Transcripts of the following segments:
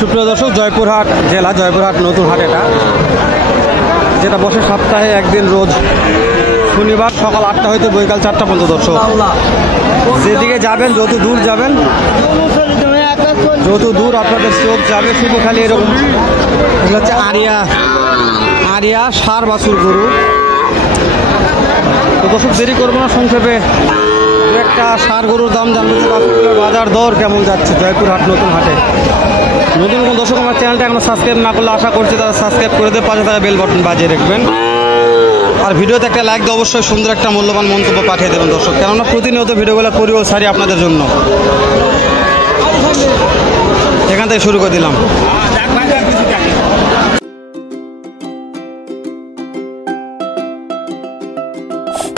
সুপ্রিয় দর্শক, জয়পুরহাট জেলা, জয়পুরহাট নতুন হাট এটা, যেটা বসে সপ্তাহে একদিন, রোজ শনিবার সকাল 8টা হইতে বৈকাল 4টা পর্যন্ত। দর্শক যেদিকে যাবেন, যত দূর যাবেন, যত দূর আপনাদের চোখ যাবে, শুধু খালি এরকম এগুলো হচ্ছে আরিয়া ষাঁড় বাছুর গরু। তো দর্শক দেরি করবো না, সংক্ষেপে দু একটা ষাঁড় গরুর দাম জানবো, বাজার দর কেমন যাচ্ছে জয়পুরহাট নতুন হাটে। নতুন কোন দর্শক আমার চ্যানেলটা এখনো সাবস্ক্রাইব না করলে আশা করছি তারা সাবস্ক্রাইব করে দিয়ে পাশে থাকা বেল বাটন বাজিয়ে রাখবেন। আর ভিডিওতে একটা লাইক দিয়ে অবশ্যই সুন্দর একটা মূল্যবান মন্তব্য পাঠিয়ে দেবেন দর্শক, কেননা প্রতিনিয়ত ভিডিওগুলো করিও সারি আপনাদের জন্য। এখান থেকে শুরু করে দিলাম।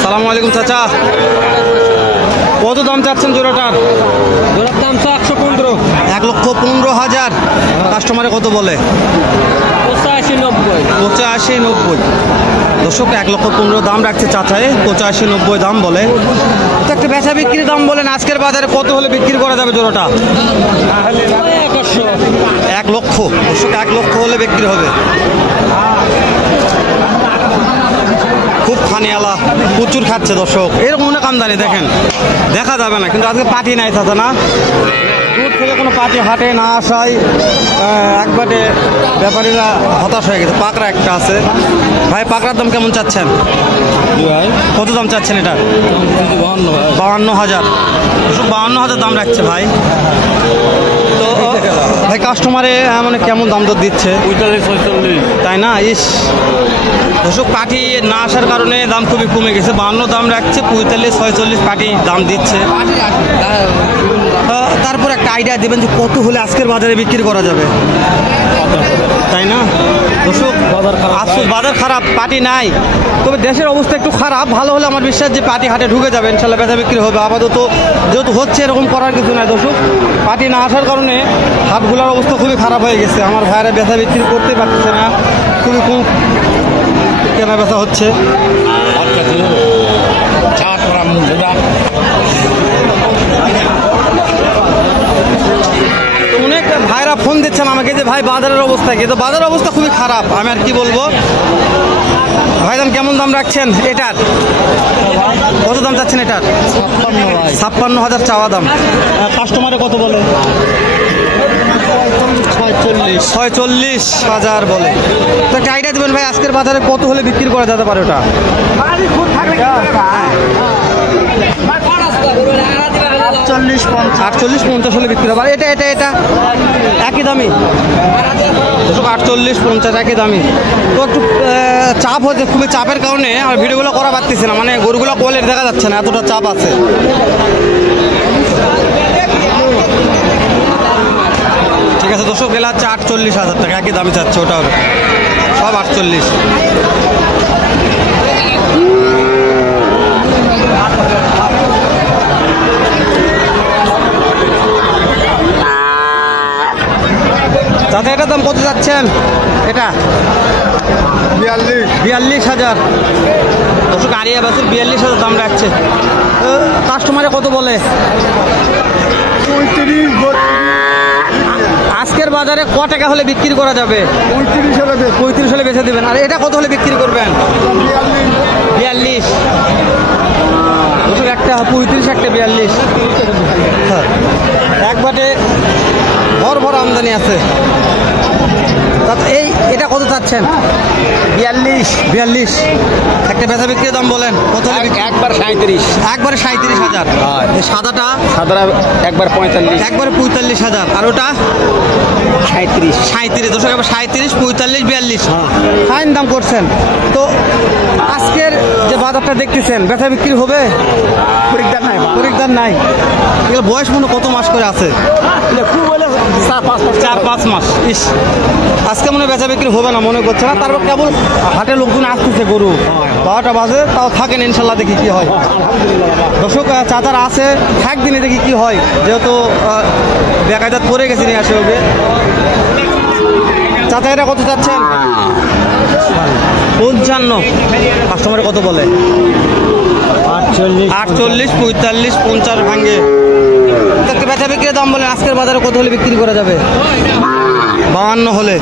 সালামু আলাইকুম চাচা, কত দাম চাচ্ছেন জোড়াটার? জোড়ার দাম তো 115। 1,15,000। কাস্টমারে কত বলে? 85-90। 85-90। দর্শক 1,15,000 দাম রাখছে চাচায়, 85-90 দাম বলে। তো একটা বেচা বিক্রির দাম বলেন, আজকের বাজারে কত হলে বিক্রি করা যাবে জোড়াটা? 1 লক্ষ। দর্শক 1 লক্ষ হলে বিক্রি হবে। খুব খানিয়ালা, প্রচুর খাচ্ছে দর্শক, এরকম অনেক আমদানি দেখেন, দেখা যাবে না। কিন্তু আজকে পার্টি নাই চাচা না, দূর থেকে কোনো পার্টি হাটে না আসায় একবারে ব্যাপারীরা হতাশ হয়ে গেছে। পাকড়া একটা আছে ভাই, পাকড়ার দাম কেমন চাচ্ছেন? কত দাম চাচ্ছেন এটা? 52,000। 52,000 দাম রাখছে ভাই। তো ভাই কাস্টমারে মানে কেমন দাম দর দিচ্ছে? 45-46। তাই না? ইস দর্শক, পার্টি না আসার কারণে দাম খুবই কমে গেছে। 52 দাম রাখছে, 45-46 পার্টি দাম দিচ্ছে। তারপর একটা আইডিয়া দেবেন যে কত হলে আজকের বাজারে বিক্রি করা যাবে, তাই না? দর্শক বাজার খারাপ, পার্টি নাই, তবে দেশের অবস্থা একটু খারাপ। ভালো হলে আমার বিশ্বাস যে পার্টি হাটে ঢুকে যাবে, ইনশাল্লাহ বেচা বিক্রি হবে। আপাতত যেহেতু হচ্ছে, এরকম করার কিছু নাই দর্শক। পার্টি না আসার কারণে হাটগুলোর অবস্থা খুবই খারাপ হয়ে গেছে। আমার ভাইয়েরা বেচা বিক্রি করতে পারতেছে না, খুবই কম কেনা বেচা হচ্ছে। অনেক ভাইরা ফোন দিচ্ছেন আমাকে যে ভাই বাজারের অবস্থা কি? তো বাজারের অবস্থা খুবই খারাপ, আমি আর কি বলবো। ভাইজান কেমন দাম রাখছেন এটার? কত দাম চাচ্ছেন এটার? 56,000 চাওয়া দাম। কাস্টমারে কত বলে? 46,000 বলে। তো একটা আইডিয়া দেবেন ভাই, আজকের বাজারে কত হলে বিক্রি করা যেতে পারে ওটা? 48-50 হলে বিক্রি হবে। আর এটা এটা এটা একই দামি 48-50 একই দামি। তো একটু চাপ হচ্ছে, খুবই চাপের কারণে আর ভিডিওগুলো করা পারতেছি না, মানে গরুগুলো কোয়ালিটি দেখা যাচ্ছে না, এতটা চাপ আছে। ঠিক আছে দর্শক, গেলে হচ্ছে 48,000 টাকা, একই দামি চাচ্ছে ওটা, সব 48। দাদা এটার দাম কত যাচ্ছেন? এটা 42,000। দর্শক আরিয়া বাছুর 42,000 দাম রাখছে। কাস্টমারে কত বলে? 35। আজকের বাজারে ক টাকা হলে বিক্রি করা যাবে? 35 হলে বেচে দেবেন। আর এটা কত হলে বিক্রি করবেন? 42। দর্শক একটা 35, একটা 42। একবারে ভর আমদানি আছে। এই এটা কত চাচ্ছেন? 42। একটা বেচা বিক্রির দাম বলেন কত? একবার 37। একবারে 37,000। সাদাটা একবার 45। একবারে 45,000। আর ওটা 37। দর্শক একবার 37, 45, 42 ফাইন দাম করছেন। তো আজকের যে বাজারটা দেখতেছেন, বেচা বিক্রি হবে? পরীক্ষার নাই। এগুলো বয়স মনে কত মাস করে আছে? 4-5 মাস। ইস, আজকে মনে বেচা বিক্রি হবে না মনে করছে না। তারপর কেবল হাটে লোকজন আসতেছে, গরু 12টা বাজে, তাও থাকেন ইনশাল্লাহ, দেখি কি হয়। দর্শক চাচার আছে, থাক দিনে দেখি কি হয়, যেহেতু বেকায়দাত পড়ে গেছে, নিয়ে আসে ওকে। চাচা এটা কত চাচ্ছেন? 55। কাস্টমারে কত বলে? 48, 45, 50 ভাঙে। একটা বেচা বিক্রির দাম বলেন আজকের বাজারে কত হলে বিক্রি করা যাবে? 52 হলে।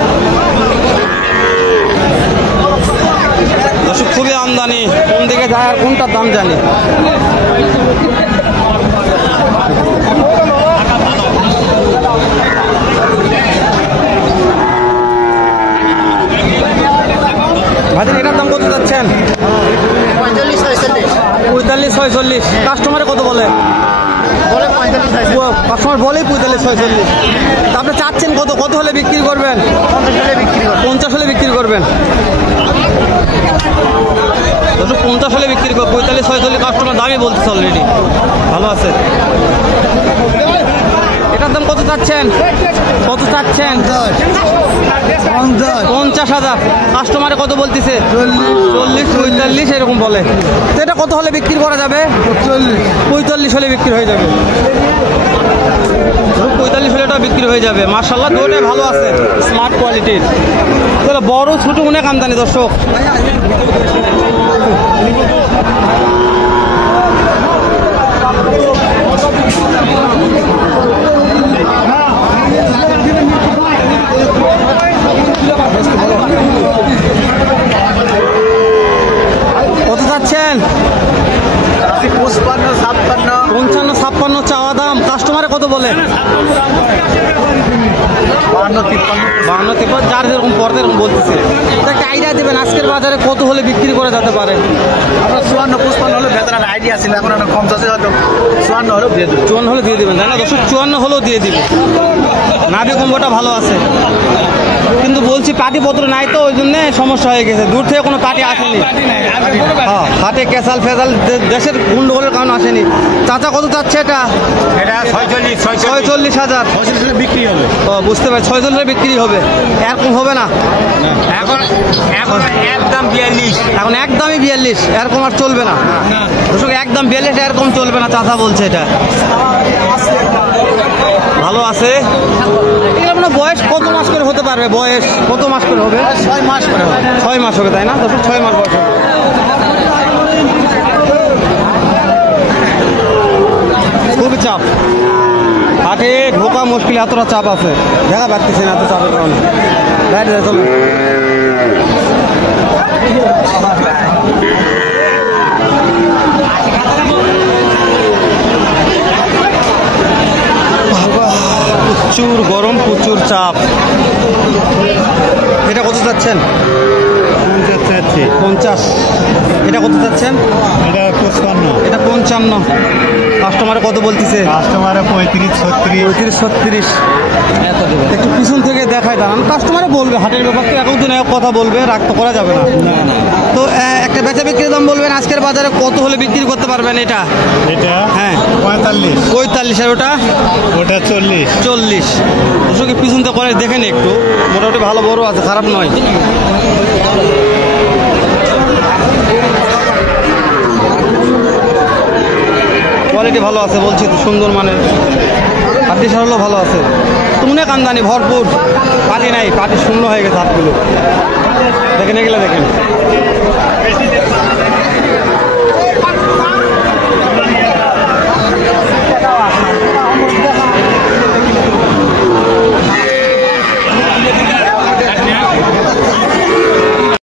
দর্শক খুবই আমদানি, কোন দিকে যায় আর কোনটার দাম জানি। ভাইজান এটার দাম কত যাচ্ছেন? 45-46। কাস্টমারে কত বলে? কাস্টমার বলে 45-46। তা আপনি চাচ্ছেন কত? কত হলে বিক্রি করবেন? 50 হলে বিক্রি করবেন। 50 হলে বিক্রি করবেন। 45-46 কাস্টমার দামই বলতেছে অলরেডি। ভালো আছে। এটার দাম কত চাচ্ছেন? কত চাচ্ছেন? 50,000। কাস্টমারে কত বলতেছে? 40-45 এরকম বলে। তো এটা কত হলে বিক্রি করা যাবে? 45 হলে বিক্রি হয়ে যাবে। 45 হলে এটা বিক্রি হয়ে যাবে। মাশাআল্লাহ দুটোই ভালো আছে, স্মার্ট কোয়ালিটির। তাহলে বড় ছোট অনেক আমদানি দর্শক। কত যাচ্ছেন? 55-56 চাওয়া দাম। কাস্টমারে কত বলে? 52-53। যার যেরকম পড়তে এরকম বলতেছে। একটা আইডিয়া দেবেন আজকের বাজারে কত হলে বিক্রি করা যেতে পারে? 54-55 হলে বেতনের আইডিয়া ছিল, এখন অনেক কম চাষে হয়তো 54 হলেও দিয়ে দেবো। 54 হলে দিয়ে দেবেন তাই না? 54 হলেও দিয়ে দিবে। নাভি কম্বটা ভালো আছে, কিন্তু বলছি পাটি পত্র নাই তো ওই জন্য সমস্যা হয়ে গেছে। দূর থেকে কোনো পাটি আসেনি। হ্যাঁ, হাটে ক্যাসাল ফেসাল দেশের গুন্ডগোলের কারণে আসেনি। চাচা কত চাচ্ছে এটা? এটা 46,000 বিক্রি হবে। ও বুঝতে পারছি, 46 বিক্রি হবে। এরকম হবে না এখন একদম 42। এখন একদমই 42, এরকম আর চলবে না দর্শক। একদম 42 এরকম চলবে না, চাচা বলছে এটা। ভালো আছে। এগুলো আপনার বয়স কত মাস করে হতে পারবে? বয়স কত মাস করে হবে? 6 মাস করে হবে। 6 মাস হবে তাই না দর্শক? 6 মাস বয়স হবে। খুবই চাপ, হাটে ঢোকা মুশকিল, এতটা চাপ আছে। দেখা পাচ্ছি না এত চাপের কারণে। বাইরে যায় চলো। প্রচুর গরম, প্রচুর চাপ। এটা কত চাচ্ছেন? 50। এটা কত চাচ্ছেন? এটা 55। এটা 55। কাস্টমারে কত বলতেছে? কাস্টমারে 35-36। এত দেবে। একটু পিছন থেকে দেখায় দাঁড়ান, কাস্টমারে বলবে হাটের ব্যাপার তো, একজন এক কথা বলবে, রাগ তো করা যাবে না। তো একটা বেচা বিক্রির দাম বলবেন আজকের বাজারে কত হলে বিক্রি করতে পারবেন? এটা এটা হ্যাঁ 45। আর ওটা ওটা 40। দর্শকের পিছন থেকে করে দেখেন একটু, মোটামুটি ভালো বড় আছে, খারাপ নয়। কোয়ালিটি ভালো আছে বলছি তো, সুন্দর মানের। হাটটি সারলেও ভালো আছে। তো অনেক আমদানি ভরপুর, পাটি নাই, পাটি শূন্য হয়ে গেছে হাটগুলো। দেখেন এগুলো দেখেন।